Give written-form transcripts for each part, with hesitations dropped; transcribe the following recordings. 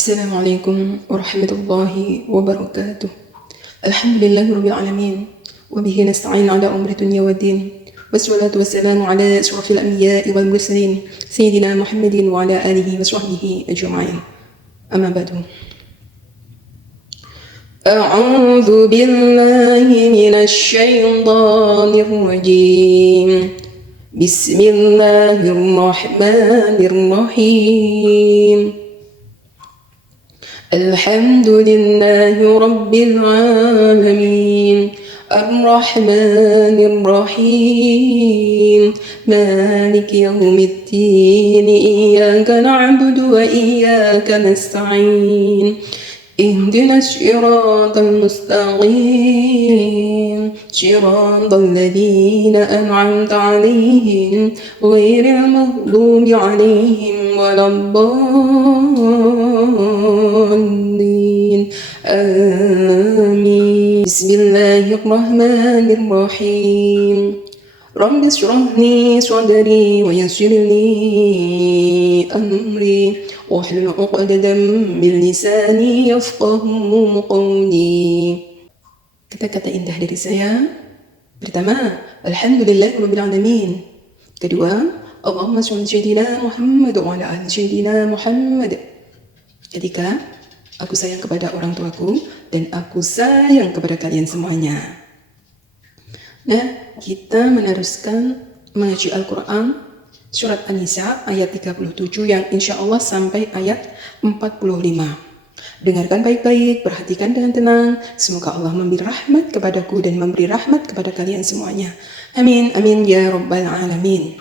السلام عليكم ورحمة الله وبركاته. الحمد لله رب العالمين، وبه نستعين على أمر الدنيا والدين، والصلاة والسلام على أشرف الأنبياء والمرسلين سيدنا محمد وعلى آله وصحبه أجمعين. أما بعد، أعوذ بالله من الشيطان الرجيم. بسم الله الرحمن الرحيم. الحمد لله رب العالمين، الرحمن الرحيم، مالك يوم الدين، إياك نعبد وإياك نستعين، اهدنا الصراط المستقيم، صراط الذين أنعمت عليهم غير المغضوب عليهم ولا الضالين، آمين. بسم الله الرحمن الرحيم. رب اشرح لي صدري ويسر لي أمري واحلل عقدة من لساني يفقهوا قولي. Kata-kata indah dari saya. Pertama, Alhamdulillahirabbil alamin. Kedua, Allahumma sholli sayyidina Muhammad wa ala ali sayyidina Muhammad. Ketiga, aku sayang kepada orang tuaku dan aku sayang kepada kalian semuanya. Nah, kita meneruskan mengaji Al-Quran surat An-Nisa ayat 37 yang insya Allah sampai ayat 45. Dengarkan baik-baik, perhatikan dengan tenang. Semoga Allah memberi rahmat kepadaku dan memberi rahmat kepada kalian semuanya. Amin, amin ya rabbal alamin.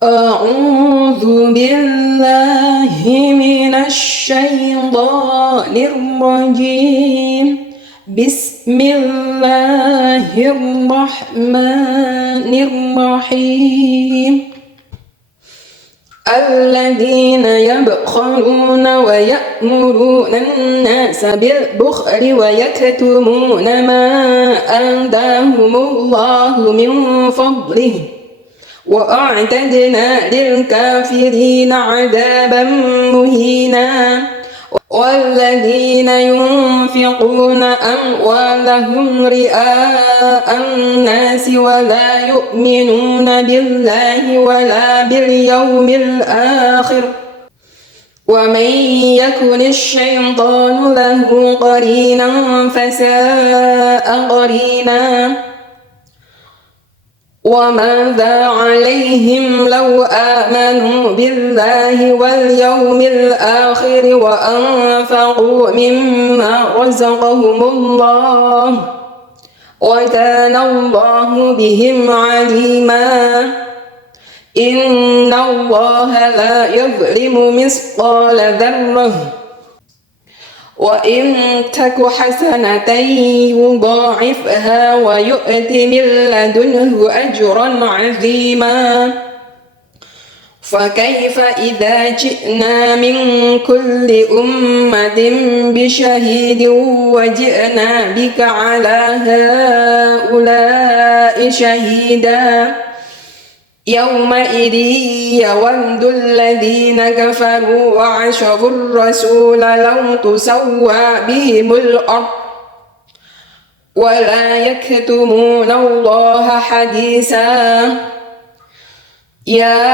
A'udzu billahi minasy syaithanir rajim. Bismillahirrahmanirrahim. الذين يبخلون ويأمرون الناس بالبخل ويكتمون ما آتاهم الله من فضله وأعتدنا للكافرين عذابا مهينا. والذين ينفقون أموالهم رئاء الناس ولا يؤمنون بالله ولا باليوم الآخر ومن يكن الشيطان له قرينا فساء قرينا. وماذا عليهم لو آمنوا بالله واليوم الآخر وأنفقوا مما رزقهم الله وكان الله بهم عليما. إن الله لا يظلم مثقال ذرة وإن تك حسنة يضاعفها ويؤت من لدنه أجرا عظيما. فكيف إذا جئنا من كل أمة بشهيد وجئنا بك على هؤلاء شهيدا. يومئذ يود الذين كفروا وعصوا الرسول لو تسوى بهم الأرض ولا يكتمون الله حديثا. يا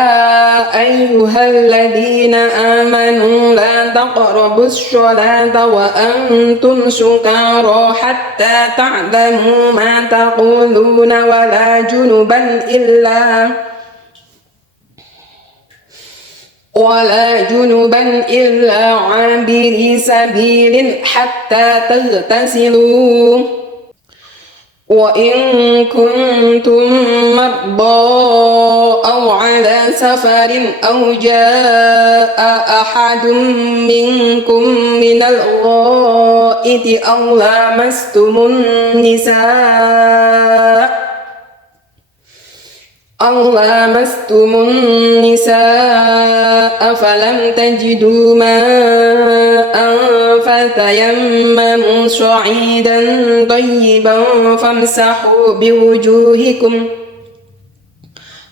أيها الذين آمنوا لا تقربوا الصلاة وأنتم سكارى حتى تعلموا ما تقولون ولا جنبا إلا عابري سبيل حتى تغتسلوا. وإن كنتم مرضى أو على سفر أو جاء أحد منكم من الغائط أو لامستم النساء فلم تجدوا ماء فتيمموا صعيدا طيبا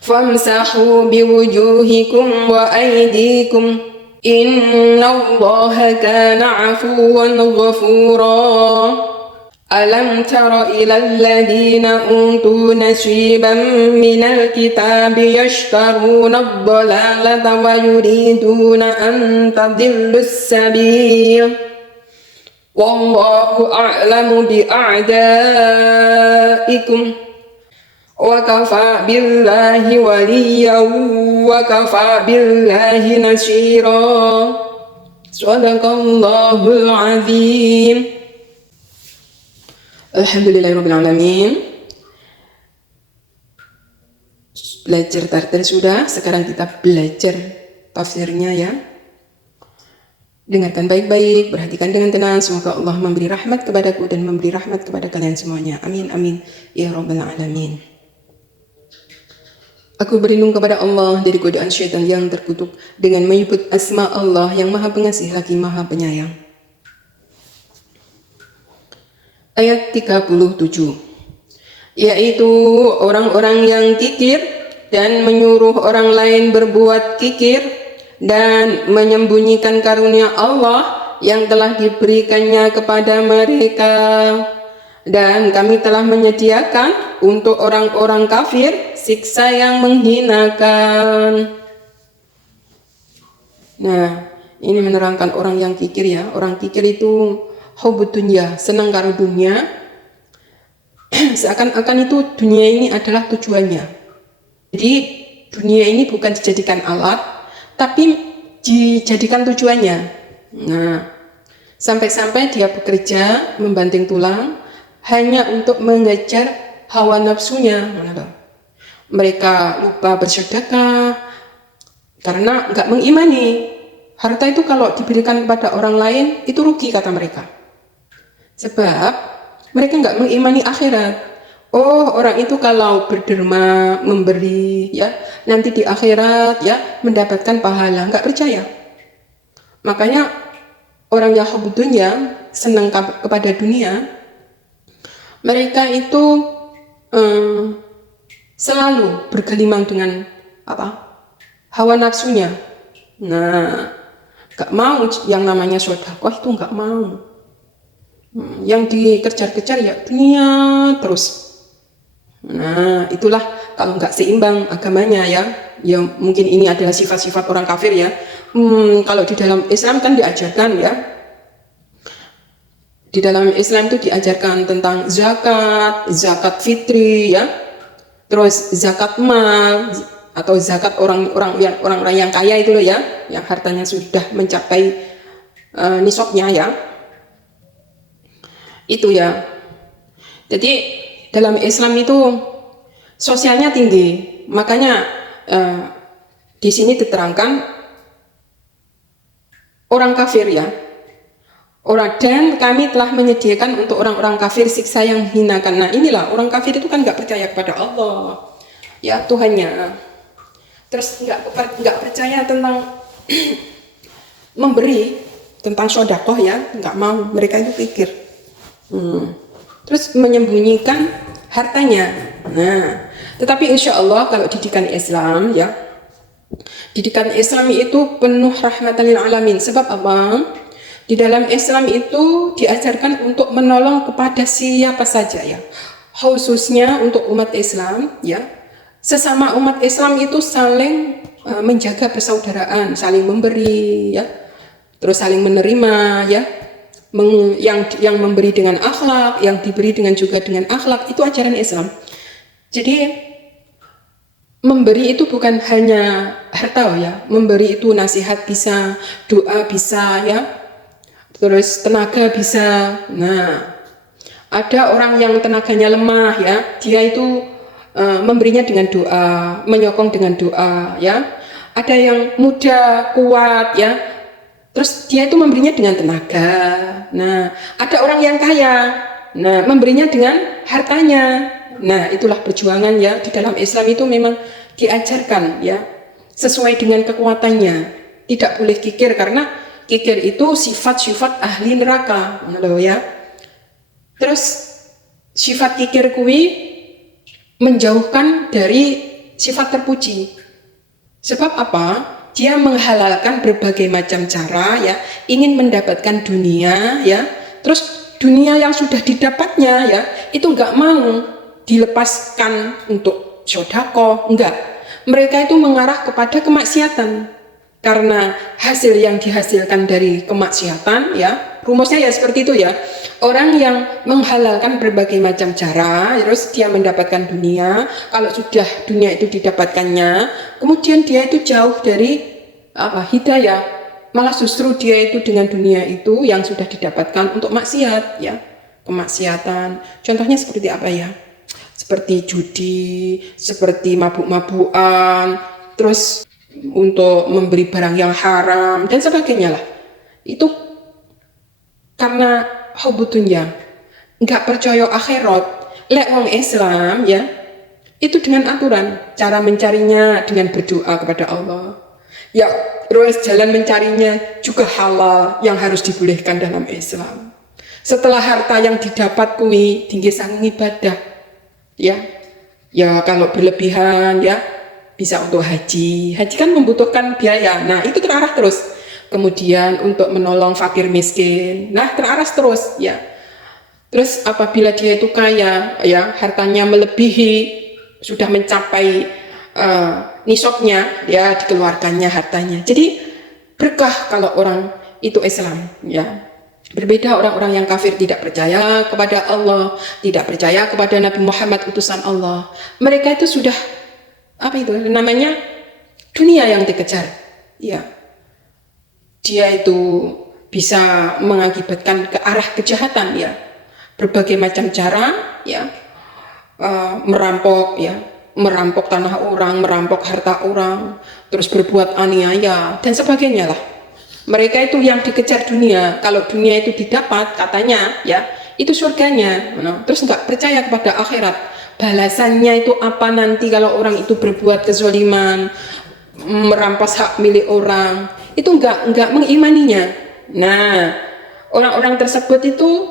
فامسحوا بوجوهكم وأيديكم Innallaha kana afuwan ghafura. Alam tara ilal ladina utu nasiban minal kitabi yashtaruna ad-dalalata wa yuriduna an tadillus sabil. Wallahu a'lamu bi'a'daikum wa kafa billahi waliyan wa kafa billahi nasira. Shadaqallahul azim. Alhamdulillahirrahmanirrahim. Belajar tartil sudah, sekarang kita belajar tafsirnya ya. Dengarkan baik-baik, perhatikan dengan tenang. Semoga Allah memberi rahmat kepadaku dan memberi rahmat kepada kalian semuanya. Amin amin ya rabbal alamin. Aku berlindung kepada Allah dari godaan syaitan yang terkutuk dengan menyebut asma Allah yang Maha Pengasih lagi Maha Penyayang. Ayat 37, yaitu orang-orang yang kikir dan menyuruh orang lain berbuat kikir dan menyembunyikan karunia Allah yang telah diberikannya kepada mereka. Dan kami telah menyediakan untuk orang-orang kafir siksa yang menghinakan. Nah, ini menerangkan orang yang kikir ya. Orang kikir itu hubbud dunya, senang karo dunia. Seakan-akan itu dunia ini adalah tujuannya. Jadi dunia ini bukan dijadikan alat, tapi dijadikan tujuannya. Nah, sampai-sampai dia bekerja membanting tulang hanya untuk mengejar hawa nafsunya. Mereka lupa bersedekah karena nggak mengimani. Harta itu kalau diberikan kepada orang lain itu rugi kata mereka. Sebab mereka nggak mengimani akhirat. Oh, orang itu kalau berderma, memberi, ya nanti di akhirat ya mendapatkan pahala. Nggak percaya. Makanya orang yang hubbud dunya, senang kepada dunia, mereka itu selalu bergelimang dengan hawa nafsunya. Nah, nggak mau yang namanya sedekah itu nggak mau. Yang dikejar-kejar ya dunia terus. Nah, itulah kalau nggak seimbang agamanya ya. Ya mungkin ini adalah sifat-sifat orang kafir ya. Kalau di dalam Islam kan diajarkan ya. Di dalam Islam itu diajarkan tentang zakat, zakat fitri ya. Terus zakat mal atau zakat orang-orang yang kaya itu loh ya, yang hartanya sudah mencapai nisabnya ya. Itu ya. Jadi dalam Islam itu sosialnya tinggi. Makanya di sini diterangkan orang kafir ya. Dan kami telah menyediakan untuk orang-orang kafir siksa yang menghinakan. Nah, inilah orang kafir itu kan nggak percaya kepada Allah, ya Tuhannya. Terus nggak percaya tentang memberi, tentang sedekah ya, nggak mau. Mereka itu pikir. Terus menyembunyikan hartanya. Nah, tetapi insya Allah kalau didikan Islam ya, didikan Islam itu penuh rahmatan lil alamin. Sebab apa? Di dalam Islam itu diajarkan untuk menolong kepada siapa saja ya, khususnya untuk umat Islam ya. Sesama umat Islam itu saling menjaga persaudaraan, saling memberi ya, terus saling menerima ya. Yang memberi dengan akhlak, yang diberi juga dengan akhlak, itu ajaran Islam. Jadi memberi itu bukan hanya harta ya, memberi itu nasihat bisa, doa bisa ya, terus tenaga bisa. Nah, ada orang yang tenaganya lemah ya, dia itu memberinya dengan doa, menyokong dengan doa ya. Ada yang muda, kuat ya, terus dia itu memberinya dengan tenaga. Nah, ada orang yang kaya, nah memberinya dengan hartanya. Nah, itulah perjuangan ya. Di dalam Islam itu memang diajarkan ya, sesuai dengan kekuatannya. Tidak boleh kikir, karena kikir itu sifat-sifat ahli neraka, ya. Terus sifat kikir kuwi menjauhkan dari sifat terpuji. Sebab apa? dia menghalalkan berbagai macam cara ya, ingin mendapatkan dunia ya, terus dunia yang sudah didapatnya ya, itu nggak mau dilepaskan untuk sodako, enggak. Mereka itu mengarah kepada kemaksiatan. Karena hasil yang dihasilkan dari kemaksiatan ya, rumusnya ya seperti itu ya. Orang yang menghalalkan berbagai macam cara, terus dia mendapatkan dunia. Kalau sudah dunia itu didapatkannya, kemudian dia itu jauh dari hidayah. Malah justru dia itu dengan dunia itu yang sudah didapatkan untuk maksiat ya, kemaksiatan. Contohnya seperti apa ya? Seperti judi, seperti mabuk-mabukan, terus untuk membeli barang yang haram dan sebagainya lah. Itu karena hubudunya, nggak percaya akhirat. Lek wong Islam ya, itu dengan aturan cara mencarinya dengan berdoa kepada Allah. Ya, terus jalan mencarinya juga halal yang harus dibolehkan dalam Islam. Setelah harta yang didapat kuwi tinggi sang ibadah ya. Ya kalau berlebihan ya bisa untuk haji. Haji kan membutuhkan biaya. Nah, itu terarah terus. Kemudian untuk menolong fakir miskin. Nah, terarah terus ya. Terus apabila dia itu kaya ya, hartanya melebihi sudah mencapai nisabnya ya, dikeluarkannya hartanya. Jadi berkah kalau orang itu Islam ya. Berbeda orang-orang yang kafir, tidak percaya kepada Allah, tidak percaya kepada Nabi Muhammad utusan Allah. Mereka itu sudah itu namanya dunia yang dikejar ya, dia itu bisa mengakibatkan ke arah kejahatan ya, berbagai macam cara ya, merampok tanah orang, merampok harta orang, terus berbuat aniaya dan sebagainya lah. Mereka itu yang dikejar dunia. Kalau dunia itu didapat katanya ya, itu surganya, terus nggak percaya kepada akhirat. Balasannya itu apa nanti kalau orang itu berbuat kezaliman, merampas hak milik orang, itu enggak mengimaninya. Nah, orang-orang tersebut itu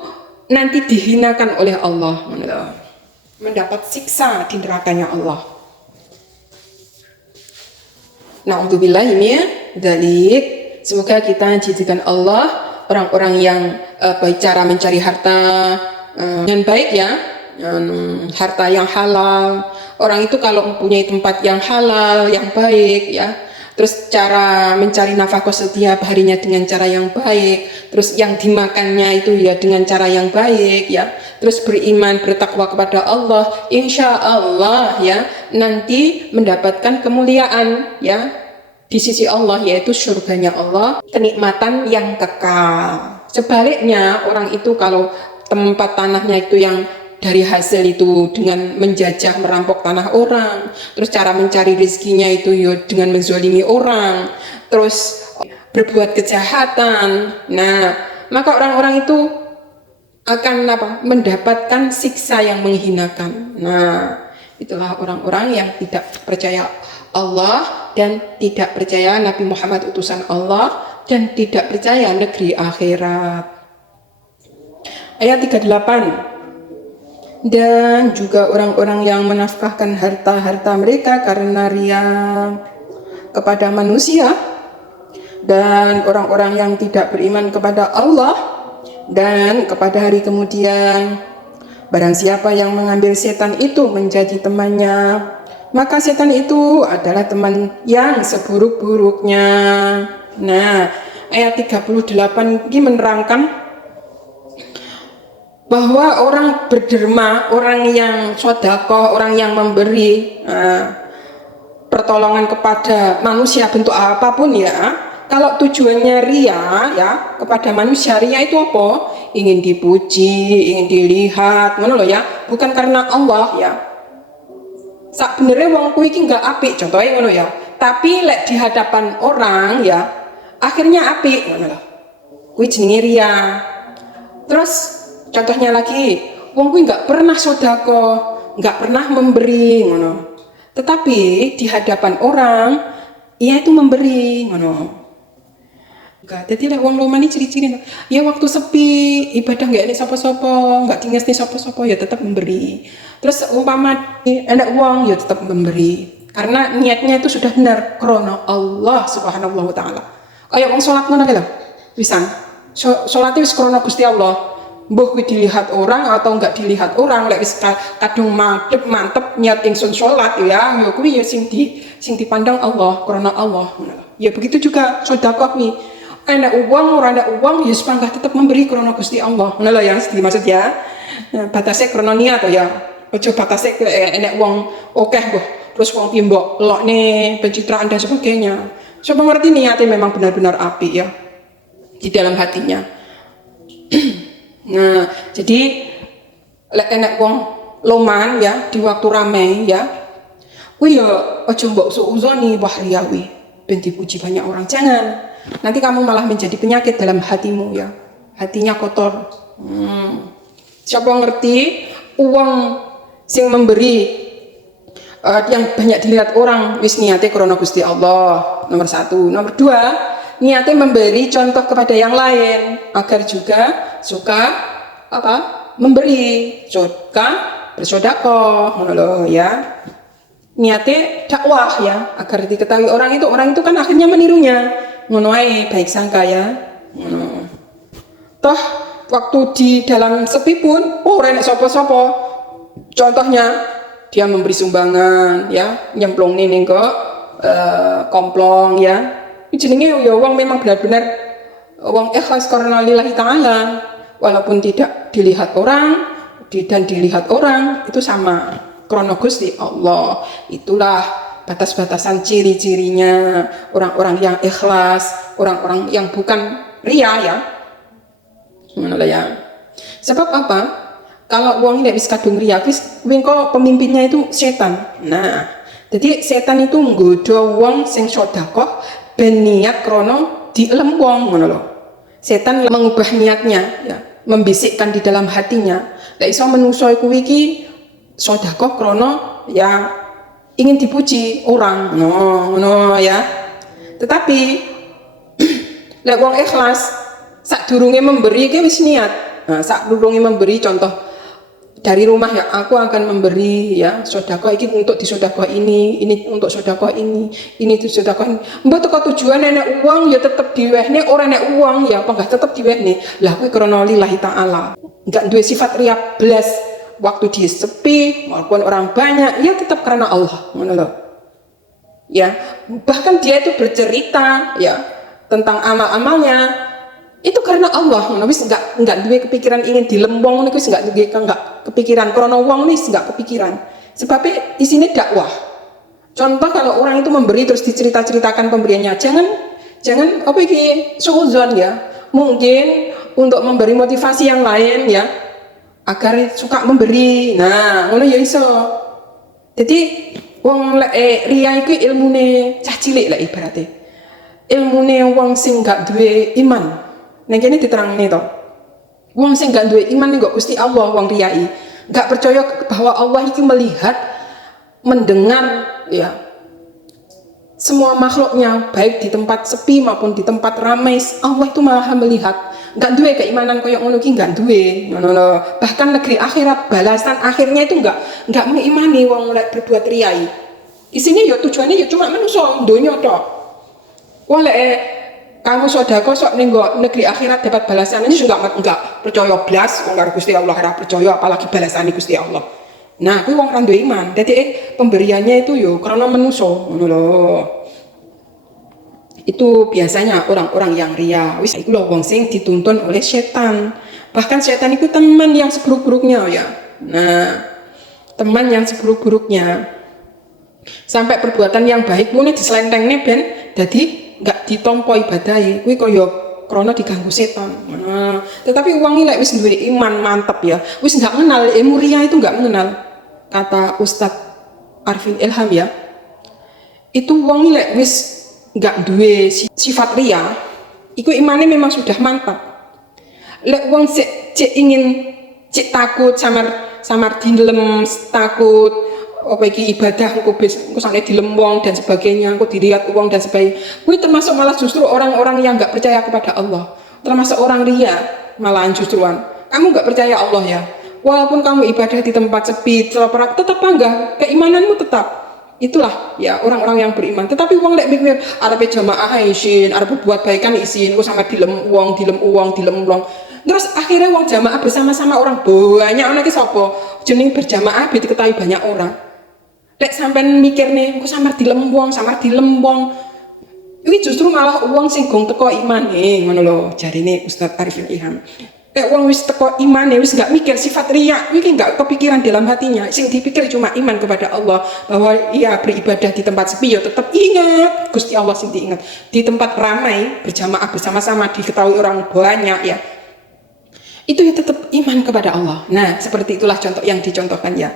nanti dihinakan oleh Allah, mendapat siksa di nerakanya Allah. Na'udzubillah ini ya, dzalik. Semoga kita dijadikan Allah orang-orang yang cara mencari harta dengan baik ya. Harta yang halal. Orang itu kalau mempunyai tempat yang halal, yang baik ya, terus cara mencari nafkah setiap harinya dengan cara yang baik, terus yang dimakannya itu ya dengan cara yang baik ya, terus beriman, bertakwa kepada Allah, insya Allah ya nanti mendapatkan kemuliaan ya di sisi Allah, yaitu surganya Allah, kenikmatan yang kekal. Sebaliknya orang itu kalau tempat tanahnya itu yang dari hasil itu dengan menjajah, merampok tanah orang, terus cara mencari rezekinya itu ya dengan menzalimi orang, terus berbuat kejahatan. Nah, maka orang-orang itu akan mendapatkan siksa yang menghinakan. Nah, itulah orang-orang yang tidak percaya Allah dan tidak percaya Nabi Muhammad utusan Allah dan tidak percaya negeri akhirat. Ayat 38. Dan juga orang-orang yang menafkahkan harta-harta mereka karena ria kepada manusia, dan orang-orang yang tidak beriman kepada Allah dan kepada hari kemudian. Barang siapa yang mengambil setan itu menjadi temannya, maka setan itu adalah teman yang seburuk-buruknya. Nah, ayat 38 ini menerangkan bahwa orang berderma, orang yang sodako, orang yang memberi pertolongan kepada manusia bentuk apapun ya, kalau tujuannya ria ya kepada manusia, ria itu apa? Ingin dipuji, ingin dilihat, mana loh ya, bukan karena Allah ya. Sebenarnya wong kuwi iki enggak apik, contohnya ngono ya. Tapi lek di hadapan orang ya, akhirnya apik ngono loh. Kuwi jenenge ria. Terus contohnya lagi, wong kuwi enggak pernah sedekah, enggak pernah memberi ngono. Tetapi di hadapan orang, ia itu memberi ngono. Enggak, jadi lek wong lomani ciri-ciri ya waktu sepi, ibadah enggak enek sapa-sapa, enggak dingesni sapa-sapa ya tetap memberi. Terus umpama enak uang ya tetap memberi. karena niatnya itu sudah benar krono Allah Subhanahu wa taala. Kayak wong salat ngono lho. Pisan. Salate wis krono Gusti Allah. Mbuh kuwi dilihat orang atau enggak dilihat orang, lek wis kadung mantep niat ingsun salat ya kuwi ya sing dipandang Allah krono Allah. Ya begitu juga sedekah kuwi. Enak uang, ora ada uang, ya sepangkah tetap memberi krono Gusti Allah. Ngono lho yang dimaksud ya. Batasnya krono niat ya. Ojo batasnya enak uang akeh mbah. Terus wong pimbok lokne pencitraan dan sebagainya. Saya mengerti niatnya memang benar-benar apik ya di dalam hatinya. Nah, jadi lek enek wong loman ya di waktu ramai ya. Kuwi ya aja mbok suuzoni wah riyawi ben dipuji banyak orang, jangan. Nanti kamu malah menjadi penyakit dalam hatimu ya. Hatinya kotor. Siapa ngerti uang sing memberi yang banyak dilihat orang wis niate krana Gusti Allah, nomor 1. Nomor 2, niate memberi contoh kepada yang lain agar juga suka memberi, suka bersedekah, ngono lho ya. Niate dakwah ya, agar diketahui orang itu kan akhirnya menirunya. Ngono ae, baik sangka ya. Ngono. Toh waktu di dalam sepi pun ora enek sapa-sapa. Contohnya dia memberi sumbangan ya, nyemplung ning kok komplong ya. Jenenge ya wong memang benar-benar wong ikhlas karena lillahi taala, walaupun tidak dilihat orang dan dilihat orang itu sama krana Gusti Allah. Itulah batas-batasan ciri-cirinya orang-orang yang ikhlas, orang-orang yang bukan ria ya. Ngono ya. Sebab apa? Kalau uang tidak bisa kadung ria, kok pemimpinnya itu setan. Nah, jadi setan itu nggoda wong sing sedekah ben niat krono dielem wong ngono lho. Setan mengubah niatnya ya, membisikkan di dalam hatinya. Lek iso menungso iku iki sedekah krono ya ingin dipuji orang. Ngono ya. Tetapi lek wong ikhlas sadurunge memberi iki wis niat. Nah, sadurunge memberi contoh dari rumah ya, aku akan memberi ya sedekah iki untuk disedekah ini untuk sedekah ini disedekah ini. Mbok teko tujuan enek uang ya tetep diwehne, ora enek uang ya apa enggak tetep diwehne. Lah kuwi krana lillahi taala. Enggak duwe sifat riya blas. Waktu dia sepi walaupun orang banyak ya tetap karena Allah, ngono lho. Ya, bahkan dia itu bercerita ya tentang amal-amalnya itu karena Allah, wis enggak duwe kepikiran ingin dilembong niku wis enggak kepikiran krana wong wis enggak kepikiran. Sebabnya di sini dakwah. Contoh kalau orang itu memberi terus dicerita-ceritakan pemberiannya, jangan apa iki suudzon ya. Mungkin untuk memberi motivasi yang lain ya agar suka memberi. Nah, ngono ya iso. Jadi wong lek riya iku ilmune cah cilik lek ibarate. Ilmune wong sing enggak duwe iman. Neng kene diterangne to. Wong sing gak duwe iman ning Gusti Allah, wong riyai, gak percaya bahwa Allah itu melihat, mendengar ya semua makhluknya, baik di tempat sepi maupun di tempat ramai. Allah itu malah melihat. Gak duwe keimanan koyo ngono ki, gak duwe. Ngono. Bahkan negeri akhirat, balasan akhirnya itu gak mengimani wong lek berbuat riyai. Isine ya tujuannya ya cuma manusa donya tok. Wong lek kamu sedekah sok ning negeri akhirat dapat balasan ini juga enggak percaya blas wong karo Gusti Allah, ora percaya apalagi balasan Gusti Allah. Nah, kuwi wong ra duwe iman. Dadi pemberiannya itu yo karena manusa, ngono lho. Itu biasanya orang-orang yang ria. Wis iku lho wong sing dituntun oleh setan. Bahkan setan itu teman yang seburuk-buruknya ya. Nah, teman yang seburuk-buruknya. Sampai perbuatan yang baik mune dislentengne ben dadi enggak ditompo ibadahe, kuwi kaya krana diganggu setan. Nah, tetapi wong lek wis duwe iman mantep ya, wis enggak kenal ilmu riya itu enggak mengenal. Kata Ustadz Arifin Ilham ya. Itu wong lek wis enggak duwe sifat riya, iku imane memang sudah mantap. Lek wong cek ingin takut samar dilem takut apa iki ibadah engko sampe dilembong dan sebagainya, engko dilihat uang dan sebagainya. Kuwi termasuk malah justru orang-orang yang enggak percaya kepada Allah. Termasuk orang ria malahan justruan. Kamu enggak percaya Allah ya. Walaupun kamu ibadah di tempat sepi, tetap enggak, keimananmu tetap. Itulah ya orang-orang yang beriman. Tetapi wong lek mikir arep jamaah isin, arep buat baikan isin, kok sampai dilem uang. Terus akhirnya wong jamaah bersama-sama orang banyak ana ki sapa? Jeneng berjamaah diketahui banyak orang. Lek sampean mikir nih, kok samar dilem wong. Ini justru malah uang sing gong teko imane, ngono lho jarine Ustaz Arifin Ilham. Kayak uang wis teko imane wis gak mikir sifat riya, iki gak kepikiran dalam hatinya. Sing dipikir cuma iman kepada Allah, bahwa ia beribadah di tempat sepi ya tetap ingat Gusti Allah sing diingat. Di tempat ramai berjamaah bersama-sama diketahui orang banyak ya. Itu ya tetap iman kepada Allah. Nah, seperti itulah contoh yang dicontohkan ya.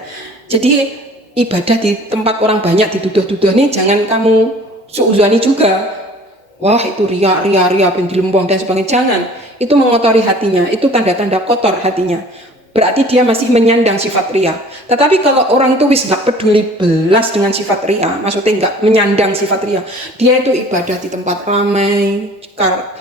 Jadi ibadah di tempat orang banyak dituduh-tuduh nih jangan kamu suuzani juga. Wah itu ria pendilembong dan sebagainya. Jangan, itu mengotori hatinya, itu tanda-tanda kotor hatinya. Berarti dia masih menyandang sifat ria. Tetapi kalau orang itu wis gak peduli belas dengan sifat ria, maksudnya gak menyandang sifat ria, dia itu ibadah di tempat ramai,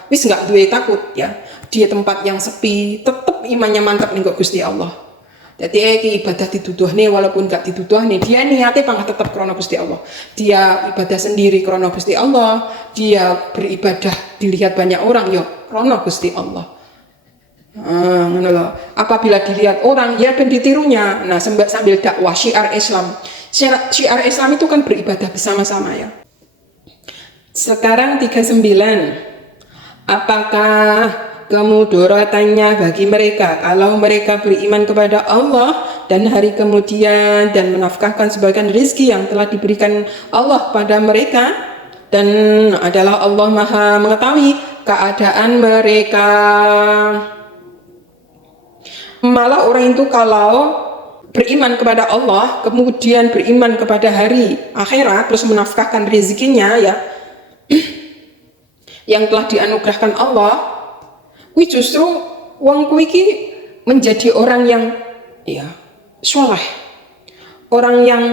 wis gak duwe takut ya, di tempat yang sepi, tetap imannya mantap nih Gusti Allah. Jadi ibadah dituduh nih walaupun gak dituduh nih, dia niatnya pangkat tetap krono Gusti Allah. Dia ibadah sendiri krono Gusti Allah, dia beribadah dilihat banyak orang yo krono Gusti Allah. Apabila dilihat orang ya ben ditirunya. Nah sambil dakwah syiar Islam. Syiar Islam itu kan beribadah bersama-sama ya. Sekarang 39. Apakah kemudorotannya bagi mereka kalau mereka beriman kepada Allah dan hari kemudian dan menafkahkan sebagian rezeki yang telah diberikan Allah pada mereka, dan adalah Allah Maha mengetahui keadaan mereka. Malah orang itu kalau beriman kepada Allah kemudian beriman kepada hari akhirat terus menafkahkan rezekinya ya yang telah dianugerahkan Allah, justru wong kuwi iki menjadi orang yang ya soleh, orang yang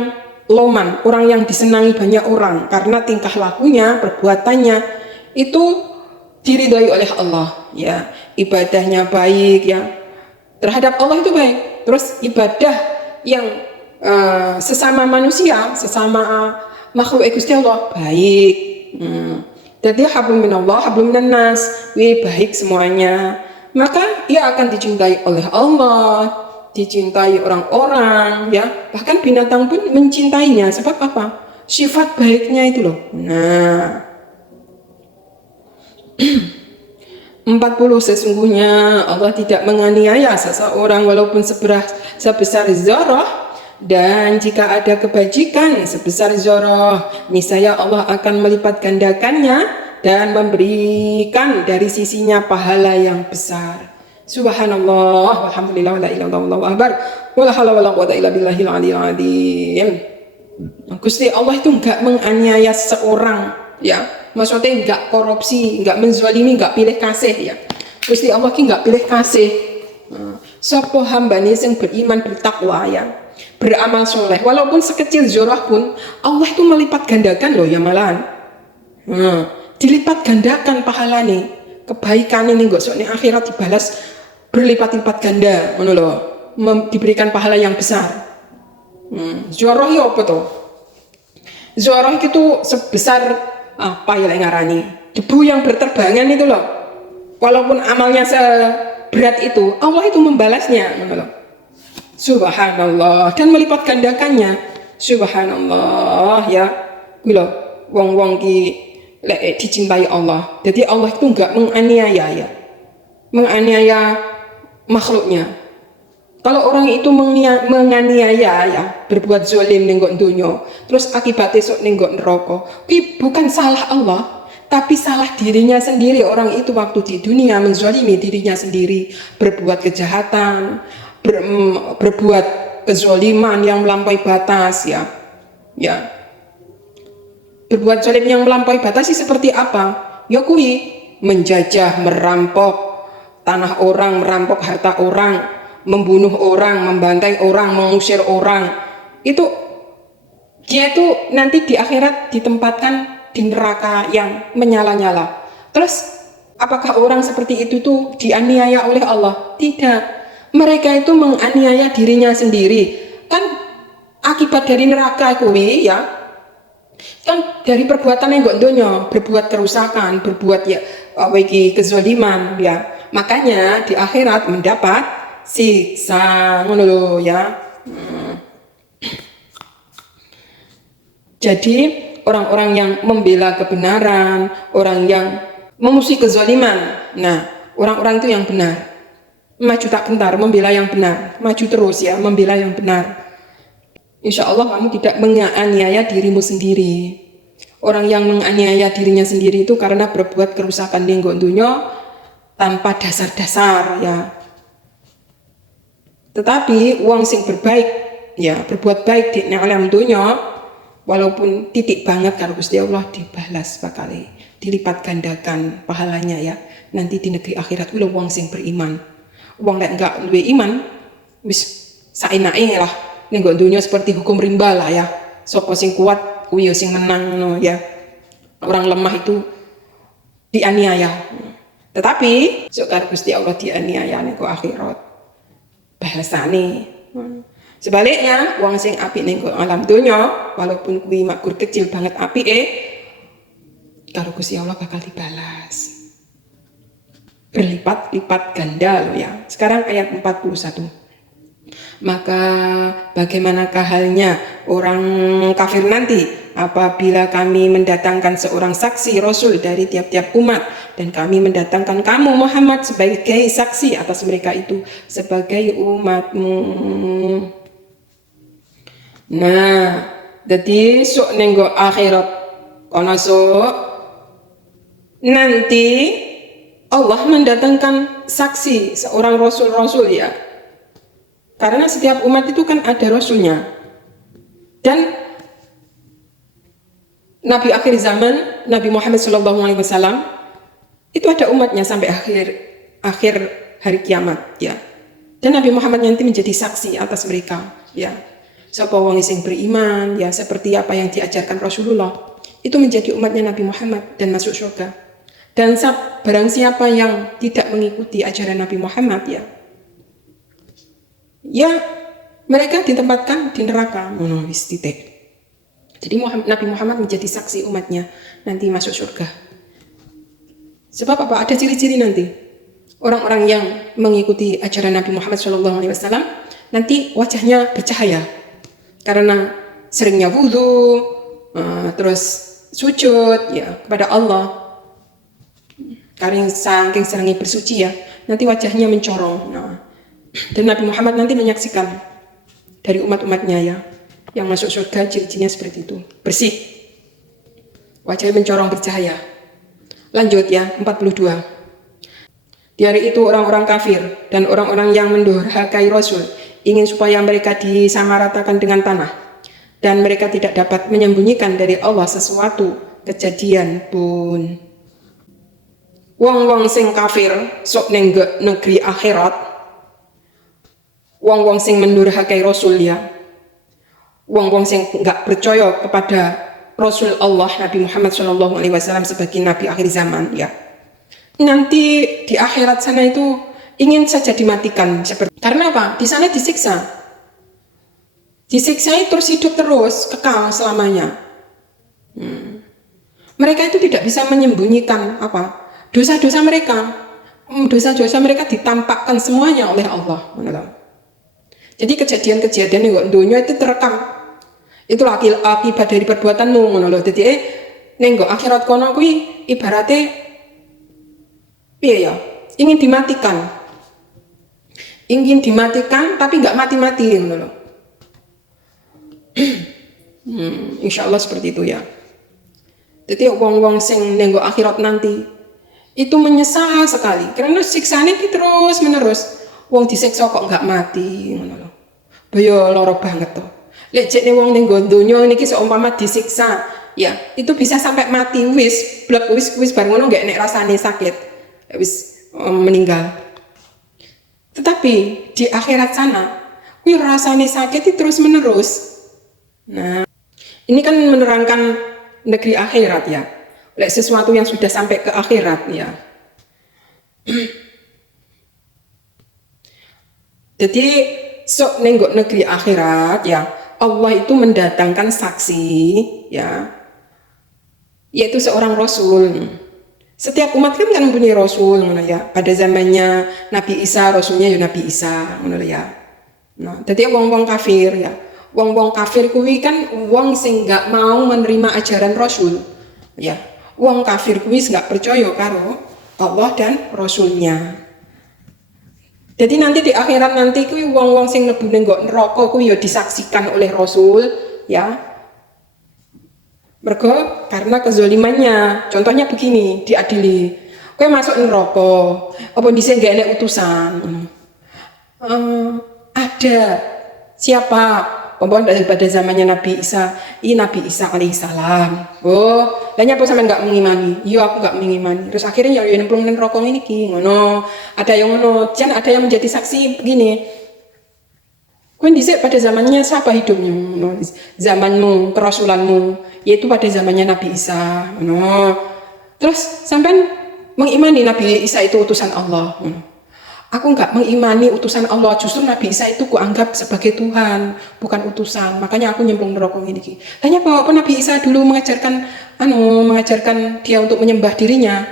loman, orang yang disenangi banyak orang karena tingkah lakunya, perbuatannya itu diridhai oleh Allah ya, ibadahnya baik ya, terhadap Allah itu baik, terus ibadah yang sesama manusia, sesama makhluk Gusti Allah baik. Jadi hablum minallah, hablum minan nas, baik semuanya. Maka ia akan dicintai oleh Allah, dicintai orang-orang, ya. Bahkan binatang pun mencintainya. Sebab apa? Sifat baiknya itu loh. Nah, 40 sesungguhnya Allah tidak menganiaya seseorang walaupun sebesar zarah. Dan jika ada kebajikan sebesar zarah, niscaya Allah akan melipat gandakannya dan memberikan dari sisinya pahala yang besar. Subhanallah, walhamdulillah, wala ilaha illallah, wallahu akbar, wala haula wala quwwata illa billahil aliyil azim. Gusti Allah itu enggak menganiaya seorang, ya. Maksudnya enggak korupsi, enggak menzalimi, enggak pilih kasih ya. Gusti Allah ki enggak pilih kasih. Sapa hambane sing beriman bertakwa ya, beramal soleh, walaupun sekecil zarah pun Allah itu melipat gandakan loh ya malahan. Dilipat gandakan pahala nih, kebaikan ini gosok nih akhirat dibalas berlipat-lipat ganda, diberikan pahala yang besar. Zarah ya apa tuh? Zarah itu sebesar apa ya ngarani? Debu yang berterbangan itu loh. Walaupun amalnya seberat itu, Allah itu membalasnya, Subhanallah, dan melipat gandakannya. Subhanallah ya. Bila wong-wong ki dicintai Allah. Jadi Allah itu enggak menganiaya ya. Menganiaya makhluknya. Kalau orang itu menganiaya ya, berbuat zalim ning donya, terus akibatnya sok ning neraka, ki bukan salah Allah, tapi salah dirinya sendiri. Orang itu waktu di dunia menzalimi dirinya sendiri, berbuat kejahatan, berbuat kezaliman yang melampaui batas ya. Berbuat zalim yang melampaui batas sih seperti apa? Ya kui menjajah, merampok tanah orang, merampok harta orang, membunuh orang, membantai orang, mengusir orang. Itu dia itu nanti di akhirat ditempatkan di neraka yang menyala-nyala. Terus apakah orang seperti itu tuh dianiaya oleh Allah? Tidak. Mereka itu menganiaya dirinya sendiri. Kan akibat dari neraka kuwi ya, Kan dari perbuatan yang gak donya, berbuat kerusakan, berbuat ya apa iki kezaliman ya. Makanya di akhirat mendapat siksa ngono lho ya. Jadi orang-orang yang membela kebenaran, orang yang memusuhi kezaliman. Nah, orang-orang itu yang benar. Maju tak gentar, membela yang benar. Maju terus ya, membela yang benar. Insya Allah kamu tidak menganiaya dirimu sendiri. Orang yang menganiaya dirinya sendiri itu karena berbuat kerusakan di dunia tanpa dasar-dasar ya. Tetapi uang sing berbaik ya, berbuat baik di alam dunia walaupun titik banget kalau Gusti Allah dibalas bakal dilipat gandakan pahalanya ya. Nanti di negeri akhirat ulah uang sing beriman. Uang lek enggak luwe iman wis saenake lah. Ning dunia seperti hukum rimba lah ya. Sopo sing kuat kuwi sing menang no, ya. Orang lemah itu dianiaya. Tetapi sekar Gusti Allah dianiaya ning akhirat. Bahasane. Sebaliknya, wong sing apik ning alam dunya, walaupun kuwi makur kecil banget apike, karo Gusti Allah bakal dibalas. Berlipat-lipat ganda loh ya. Sekarang ayat 41. Maka bagaimanakah halnya orang kafir nanti apabila kami mendatangkan seorang saksi Rasul dari tiap-tiap umat dan kami mendatangkan kamu Muhammad sebagai saksi atas mereka itu sebagai umatmu. Nah, jadi sok nenggo akhirat kono sok nanti Allah mendatangkan saksi seorang Rasul ya. Karena setiap umat itu kan ada Rasulnya. Dan Nabi akhir zaman, Nabi Muhammad SAW, itu ada umatnya sampai akhir hari kiamat ya. Dan Nabi Muhammad nanti menjadi saksi atas mereka ya. Sapa wong sing beriman ya seperti apa yang diajarkan Rasulullah itu menjadi umatnya Nabi Muhammad dan masuk surga. Dan barang siapa yang tidak mengikuti ajaran Nabi Muhammad ya mereka ditempatkan di neraka. Wis titik. Jadi Nabi Muhammad menjadi saksi umatnya nanti masuk surga. Sebab apa? Ada ciri-ciri nanti. Orang-orang yang mengikuti ajaran Nabi Muhammad SAW nanti wajahnya bercahaya karena seringnya wudu, terus sujud ya kepada Allah. Karena saking seringnya bersuci ya, nanti wajahnya mencorong. Nah, dan Nabi Muhammad nanti menyaksikan dari umat-umatnya ya, yang masuk surga ciri-cirinya seperti itu, bersih, wajahnya mencorong bercahaya. Lanjut ya, 42. Di hari itu orang-orang kafir dan orang-orang yang mendurhakai Rasul ingin supaya mereka disamaratakan dengan tanah dan mereka tidak dapat menyembunyikan dari Allah sesuatu kejadian pun. Wong-wong sing kafir sok ning negeri akhirat, wong-wong sing mendurhakai Rasul ya, wong-wong sing enggak percaya kepada Rasul Allah Nabi Muhammad SAW sebagai Nabi akhir zaman ya. Nanti di akhirat sana itu ingin saja dimatikan seperti karena apa? Di sana disiksa. Disiksa terus hidup terus kekal selamanya. Mereka itu tidak bisa menyembunyikan apa? Dosa-dosa mereka. Dosa-dosa mereka ditampakkan semuanya oleh Allah. Jadi kejadian-kejadian yang dunia itu terekam. Itulah akibat dari perbuatanmu ngono lho. Dadi ning akhirat kono kuwi ibarate piye ya? Ingin dimatikan. Ingin dimatikan tapi enggak mati-mati ngono lho. Insyaallah seperti itu ya. Jadi wong-wong sing ning akhirat nanti itu menyesal sekali karena siksane iki terus menerus. Wong disiksa kok enggak mati ngono lho. Boyo loro banget to. Lek jekne wong ning donya niki seumpama disiksa, ya, itu bisa sampai mati wis, blek wis bar ngono enggak nek rasane sakit. Wis meninggal. Tetapi di akhirat sana, kuwi rasane sakit itu terus menerus. Nah, ini kan menerangkan negeri akhirat ya. Lek sesuatu yang sudah sampai ke akhirat ya. Jadi sok nenggok negeri akhirat ya, Allah itu mendatangkan saksi ya, yaitu seorang rasul. Setiap umat kan mempunyai rasul, ya. Pada zamannya Nabi Isa, rasulnya ya Nabi Isa, ya. Nah, jadi wong-wong kafir ya. Wong-wong kafir kuwi kan wong sing nggak mau menerima ajaran rasul, ya. Wong kafir kuwi nggak percaya karo Allah dan rasulnya. Jadi nanti di akhirat nanti kuwi wong-wong sing mlebu ning neraka kuwi ya disaksikan oleh rasul, ya. Mergo karena kezalimannya. Contohnya begini, diadili. Kowe masuk neraka, apa dhisik gak enek utusan? Ada siapa? Pompon pada zamannya Nabi Isa, Nabi Isa alaihissalam. Oh, lainnya apa sampean nggak mengimani? Iya aku nggak mengimani. Terus akhirnya ya nyemplung ning neraka ini ngono. Ada yang ngono, jangan ada yang menjadi saksi begini. Kowe dhisik pada zamannya siapa hidupnya? Zamanmu, kerasulanmu, yaitu pada zamannya Nabi Isa. Terus sampean mengimani Nabi Isa itu utusan Allah. Aku nggak mengimani utusan Allah, justru Nabi Isa itu kuanggap sebagai Tuhan, bukan utusan. Makanya aku nyemplung neraka ini. Hanya apa Nabi Isa dulu mengajarkan dia untuk menyembah dirinya.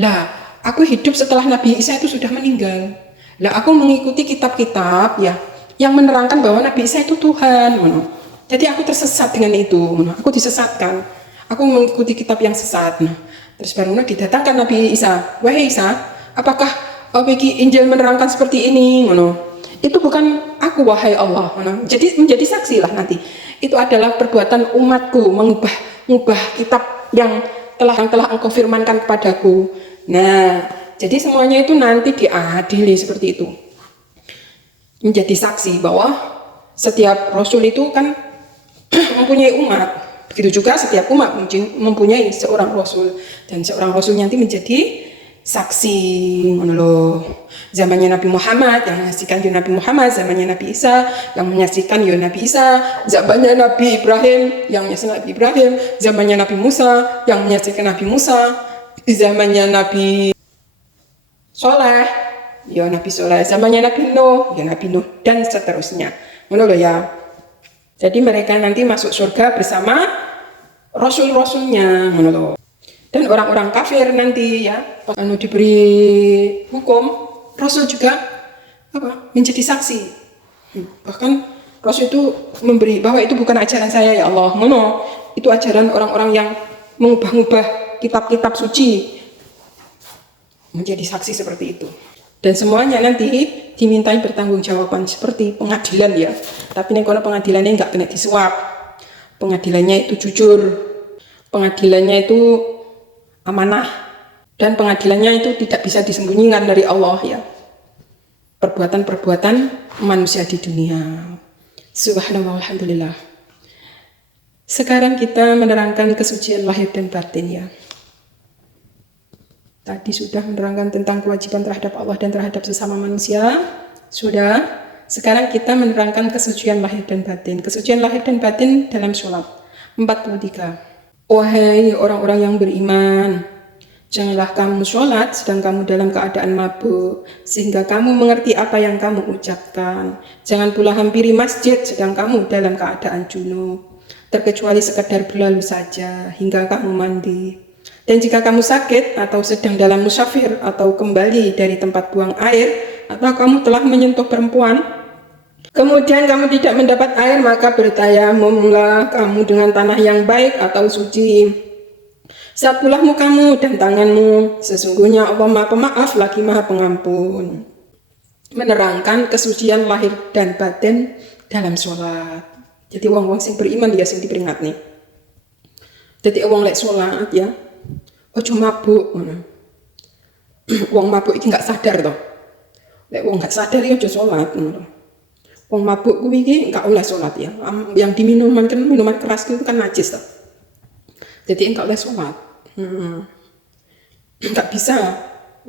Lah, aku hidup setelah Nabi Isa itu sudah meninggal. Lah, aku mengikuti kitab-kitab ya yang menerangkan bahwa Nabi Isa itu Tuhan. Jadi aku tersesat dengan itu. Aku disesatkan. Aku mengikuti kitab yang sesat. Terus baru didatangkan Nabi Isa. Wahai Isa, apakah Injil menerangkan seperti ini? Itu bukan aku, wahai Allah. Jadi menjadi saksi lah nanti. Itu adalah perbuatan umatku mengubah kitab yang telah engkau firmankan kepadaku. Nah, jadi semuanya itu nanti diadili seperti itu. Menjadi saksi bahwa setiap rasul itu kan mempunyai umat. Begitu juga setiap umat mempunyai seorang rasul, dan seorang rasul nanti menjadi saksi. Zamannya Nabi Muhammad yang menyaksikan ya Nabi Muhammad, zamannya Nabi Isa yang menyaksikan ya Nabi Isa, zamannya Nabi Ibrahim yang menyaksikan Nabi Ibrahim, zamannya Nabi Musa yang menyaksikan Nabi Musa, zamannya Nabi Soleh ya Nabi Soleh, zamannya Nabi Nuh ya Nabi Nuh, dan seterusnya. Ya. Jadi mereka nanti masuk surga bersama rasul-rasulnya. Dan orang-orang kafir nanti ya diberi hukum, rasul juga menjadi saksi. Bahkan rasul itu memberi bahwa itu bukan ajaran saya ya Allah, itu ajaran orang-orang yang mengubah-ubah kitab-kitab suci, menjadi saksi seperti itu. Dan semuanya nanti dimintai pertanggungjawaban seperti pengadilan ya. Tapi kalau pengadilannya nggak kena disuap, pengadilannya itu jujur, pengadilannya itu amanah, dan pengadilannya itu tidak bisa disembunyikan dari Allah ya. Perbuatan-perbuatan manusia di dunia. Subhanallah, alhamdulillah. Sekarang kita menerangkan kesucian lahir dan batin ya. Tadi sudah menerangkan tentang kewajiban terhadap Allah dan terhadap sesama manusia. Sudah. Sekarang kita menerangkan kesucian lahir dan batin. Kesucian lahir dan batin dalam sholat 43. Wahai orang-orang yang beriman, janganlah kamu sholat sedang kamu dalam keadaan mabuk, sehingga kamu mengerti apa yang kamu ucapkan. Jangan pula hampiri masjid sedang kamu dalam keadaan junub, terkecuali sekedar berlalu saja hingga kamu mandi. Dan jika kamu sakit atau sedang dalam musafir atau kembali dari tempat buang air, atau kamu telah menyentuh perempuan, kemudian kamu tidak mendapat air, maka bertayamumlah kamu dengan tanah yang baik atau suci. Sapulah mukamu dan tanganmu, sesungguhnya Allah Maha Pemaaf lagi Maha Pengampun. Menerangkan kesucian lahir dan batin dalam sholat. Jadi wong-wong sing beriman dia sing diperingat nih. Jadi wong lek sholat ya, ojo mabuk. Wong mabuk iki nggak sadar toh. Lek wong nggak sadar ya ojo sholat. Wong mabuk kuwi iki enggak oleh sholat ya. Yang diminum kan minuman keras itu kan najis toh. Jadi enggak oleh sholat. Enggak bisa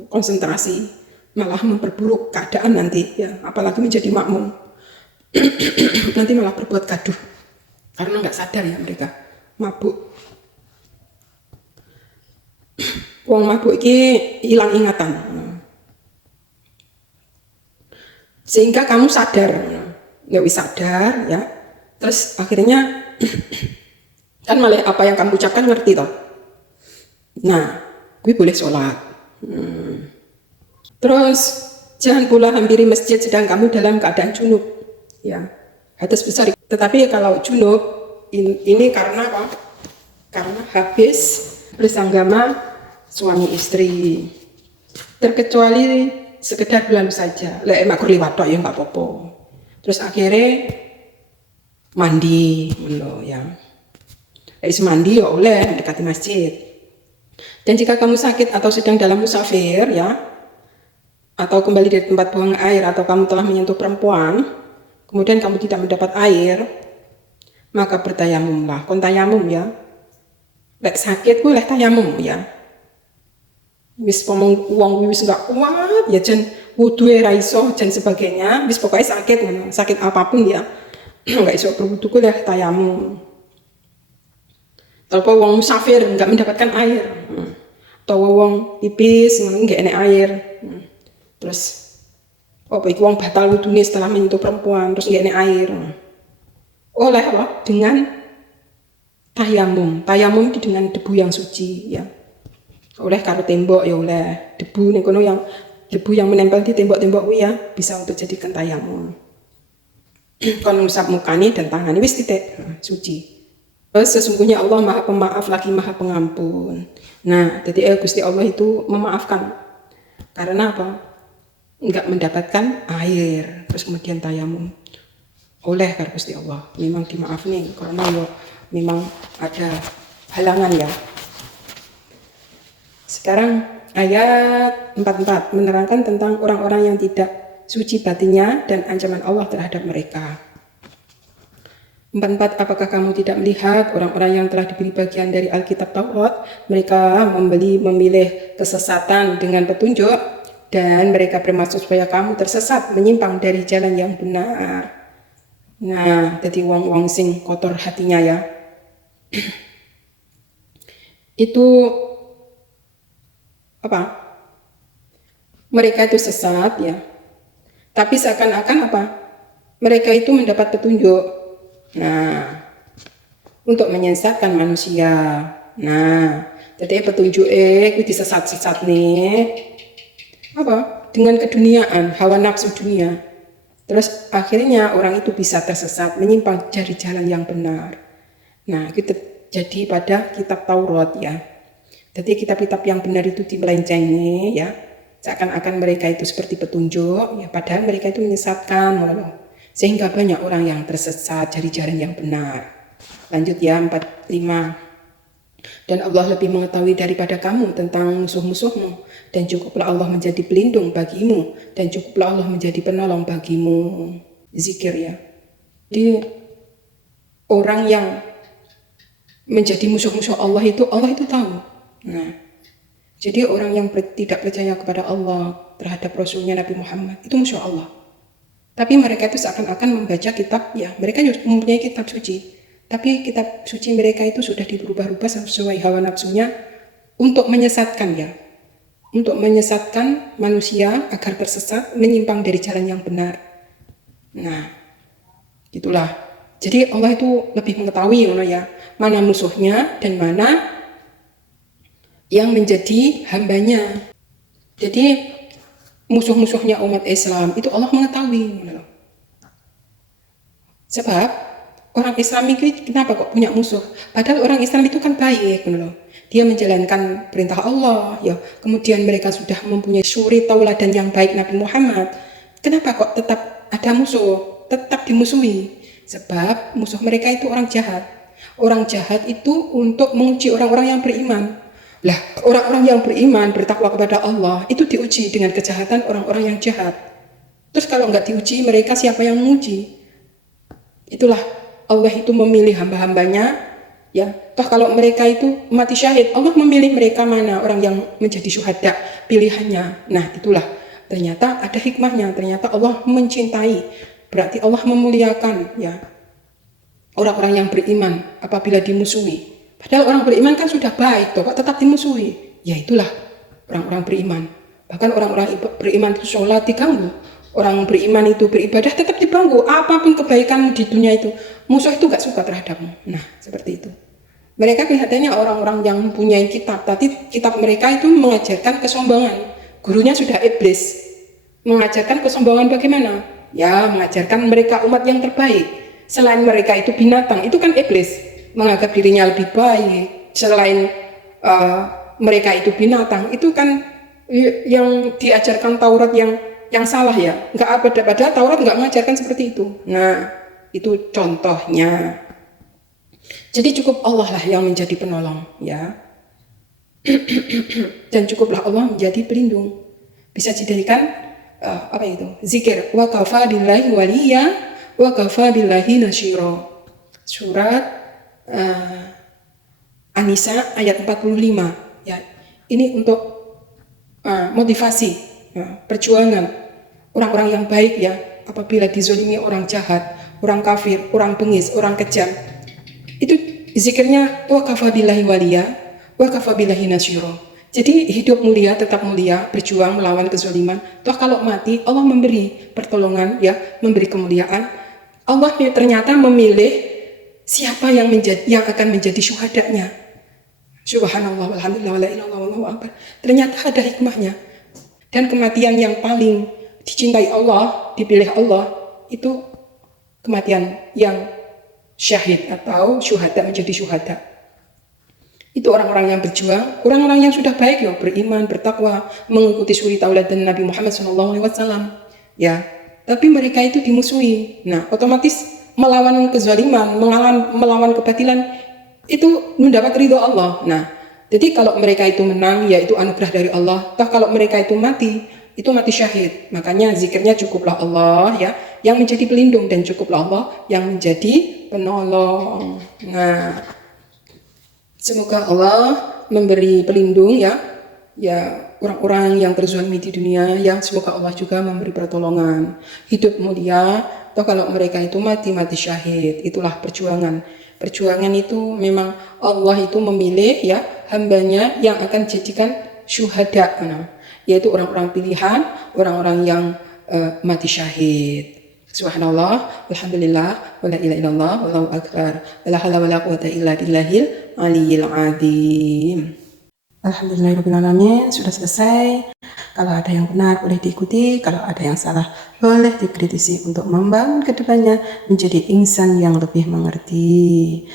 konsentrasi, malah memperburuk keadaan nanti ya. Apalagi menjadi makmum. Nanti malah berbuat gaduh. Karena enggak sadar ya mereka mabuk. Wong mabuk iki hilang ingatan. Sehingga kamu sadar. Ya wis sadar ya, terus akhirnya kan malah apa yang kamu ucapkan ngerti toh, Nah, gue boleh sholat. Terus jangan pula hampiri masjid sedang kamu dalam keadaan junub. Ya, hadas besar. Tetapi kalau junub ini karena apa? Karena habis bersanggama suami istri. Terkecuali sekedar berlalu saja. Lek emak liwat tok ya nggak apa-apa. Terus akhirnya mandi, ya. Mandi ya oleh mendekati masjid. Dan jika kamu sakit atau sedang dalam musafir, ya, atau kembali dari tempat buang air, atau kamu telah menyentuh perempuan, kemudian kamu tidak mendapat air, maka bertayamumlah. Kon tayamum ya. Lek sakit boleh tayamum ya. Wis pomong uang wis nggak kuat ya jen wudu ra iso jen sebagainya, wis pokoknya sakit apapun ya. Nggak iso berwudu boleh tayamum. Kalau wong musafir nggak mendapatkan air, atau wong pipis nggak enak air, terus wong batal wudune setelah menyentuh perempuan terus nggak enak air, oleh apa? Dengan tayamum itu dengan debu yang suci ya, oleh karo tembok ya oleh debu nih kono yang debu yang menempel di tembok-tembok ya bisa untuk jadikan tayamum. Kon ngusap mukanya dan tangannya wis titik suci. Sesungguhnya Allah Maha Pemaaf lagi Maha Pengampun. Nah, jadi Gusti Allah itu memaafkan. Karena apa? Enggak mendapatkan air, terus kemudian tayamum. Oleh karena Gusti Allah, memang dimaaf nih, karena ya memang ada halangan ya. Sekarang ayat 44 menerangkan tentang orang-orang yang tidak suci batinnya dan ancaman Allah terhadap mereka. 44. Apakah kamu tidak melihat orang-orang yang telah diberi bagian dari Alkitab Taurat, mereka memilih kesesatan dengan petunjuk, dan mereka bermaksud supaya kamu tersesat menyimpang dari jalan yang benar. Nah, jadi wong-wong sing kotor hatinya ya. Itu apa? Mereka itu sesat ya. Tapi seakan-akan apa? Mereka itu mendapat petunjuk. Nah, untuk menyesatkan manusia. Nah, jadi petunjuk itu disesat-sesat nih. Apa? Dengan keduniaan, hawa nafsu dunia. Terus akhirnya orang itu bisa tersesat, menyimpang dari jalan yang benar. Nah, itu jadi pada kitab Taurat ya. Jadi kitab-kitab yang benar itu dimelencengi ya. Seakan-akan mereka itu seperti petunjuk, ya padahal mereka itu menyesatkan. Sehingga banyak orang yang tersesat dari jalan yang benar. Lanjut ya 45. Dan Allah lebih mengetahui daripada kamu tentang musuh-musuhmu, dan cukuplah Allah menjadi pelindung bagimu, dan cukuplah Allah menjadi penolong bagimu. Zikir ya. Jadi orang yang menjadi musuh-musuh Allah itu tahu. Nah, jadi orang yang tidak percaya kepada Allah terhadap Rasulnya Nabi Muhammad itu musuh Allah. Tapi mereka itu seakan-akan membaca kitab, ya mereka juga mempunyai kitab suci. Tapi kitab suci mereka itu sudah dirubah-rubah sesuai hawa nafsunya untuk menyesatkan ya. Untuk menyesatkan manusia agar tersesat, menyimpang dari jalan yang benar. Nah, itulah. Jadi Allah itu lebih mengetahui ya, mana musuhnya dan mana yang menjadi hambanya. Jadi musuh-musuhnya umat Islam itu Allah mengetahui. Sebab orang Islam itu kenapa kok punya musuh? Padahal orang Islam itu kan baik. Dia menjalankan perintah Allah ya. Kemudian mereka sudah mempunyai suri tauladan yang baik Nabi Muhammad. Kenapa kok tetap ada musuh? Tetap dimusuhi. Sebab musuh mereka itu orang jahat. Orang jahat itu untuk menguji orang-orang yang beriman. Lah, orang-orang yang beriman, bertakwa kepada Allah, itu diuji dengan kejahatan orang-orang yang jahat. Terus kalau nggak diuji, mereka siapa yang menguji? Itulah Allah itu memilih hamba-hambanya, ya. Toh kalau mereka itu mati syahid, Allah memilih mereka mana orang yang menjadi syuhada, pilihannya. Nah, itulah ternyata ada hikmahnya. Ternyata Allah mencintai, berarti Allah memuliakan, ya, orang-orang yang beriman apabila dimusuhi. Padahal orang beriman kan sudah baik, kok tetap dimusuhi. Ya itulah orang-orang beriman. Bahkan orang-orang beriman itu sholat diganggu. Orang beriman itu beribadah tetap diganggu. Apapun kebaikanmu di dunia itu, musuh itu gak suka terhadapmu. Nah, seperti itu. Mereka kelihatannya orang-orang yang mempunyai kitab, tapi kitab mereka itu mengajarkan kesombongan. Gurunya sudah iblis. Mengajarkan kesombongan bagaimana? Ya, mengajarkan mereka umat yang terbaik. Selain mereka itu binatang, itu kan iblis. Menganggap dirinya lebih baik. Selain mereka itu binatang, itu kan yang diajarkan Taurat yang salah ya. Nggak ada, padahal Taurat nggak mengajarkan seperti itu. Nah, itu contohnya. Jadi cukup Allah lah yang menjadi penolong, ya. Dan cukuplah Allah menjadi pelindung. Bisa dijadikan apa itu? Zikir. Wa kafa billahi waliya wa kafa billahi nasyira. Surat An-Nisa ayat 45. Ya. Ini untuk motivasi, ya, perjuangan orang-orang yang baik ya. Apabila dizolimi orang jahat, orang kafir, orang bengis, orang kejam, itu zikirnya wa kafa billahi waliya wa kafa billahi nasyira. Jadi hidup mulia, tetap mulia, berjuang melawan kezaliman. Toh kalau mati Allah memberi pertolongan, ya, memberi kemuliaan. Allah ternyata memilih siapa yang akan menjadi syuhadanya. Subhanallah walhamdulillah wala ilaha illallah wallahu akbar. Ternyata ada hikmahnya. Dan kematian yang paling dicintai Allah, dipilih Allah, itu kematian yang syahid atau syuhada, menjadi syuhada. Itu orang-orang yang berjuang, orang-orang yang sudah baik ya, beriman, bertakwa, mengikuti suri tauladan Nabi Muhammad SAW. Ya, tapi mereka itu dimusuhi. Nah, otomatis melawan kezaliman, melawan kebatilan itu mendapat ridho Allah. Nah, jadi kalau mereka itu menang, ya itu anugerah dari Allah. Toh kalau mereka itu mati, itu mati syahid. Makanya zikirnya cukuplah Allah ya yang menjadi pelindung, dan cukuplah Allah yang menjadi penolong. Nah, semoga Allah memberi pelindung ya orang-orang yang terzalimi di dunia, ya semoga Allah juga memberi pertolongan, hidup mulia. Atau kalau mereka itu mati syahid, itulah perjuangan. Perjuangan itu memang Allah itu memilih ya hambanya yang akan jadikan syuhada, yaitu orang-orang pilihan, orang-orang yang mati syahid. Subhanallah, walhamdulillah, wala ilaha illallah, wallahu akbar, wala haula wala quwata illa billahil aliyyil azim. Alhamdulillahirabbil alamin, sudah selesai. Kalau ada yang benar boleh diikuti, kalau ada yang salah boleh dikritisi untuk membangun kedepannya menjadi insan yang lebih mengerti.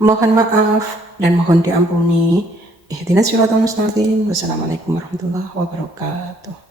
Mohon maaf dan mohon diampuni. Ihdinas siratal mustaqim. Wassalamualaikum warahmatullahi wabarakatuh.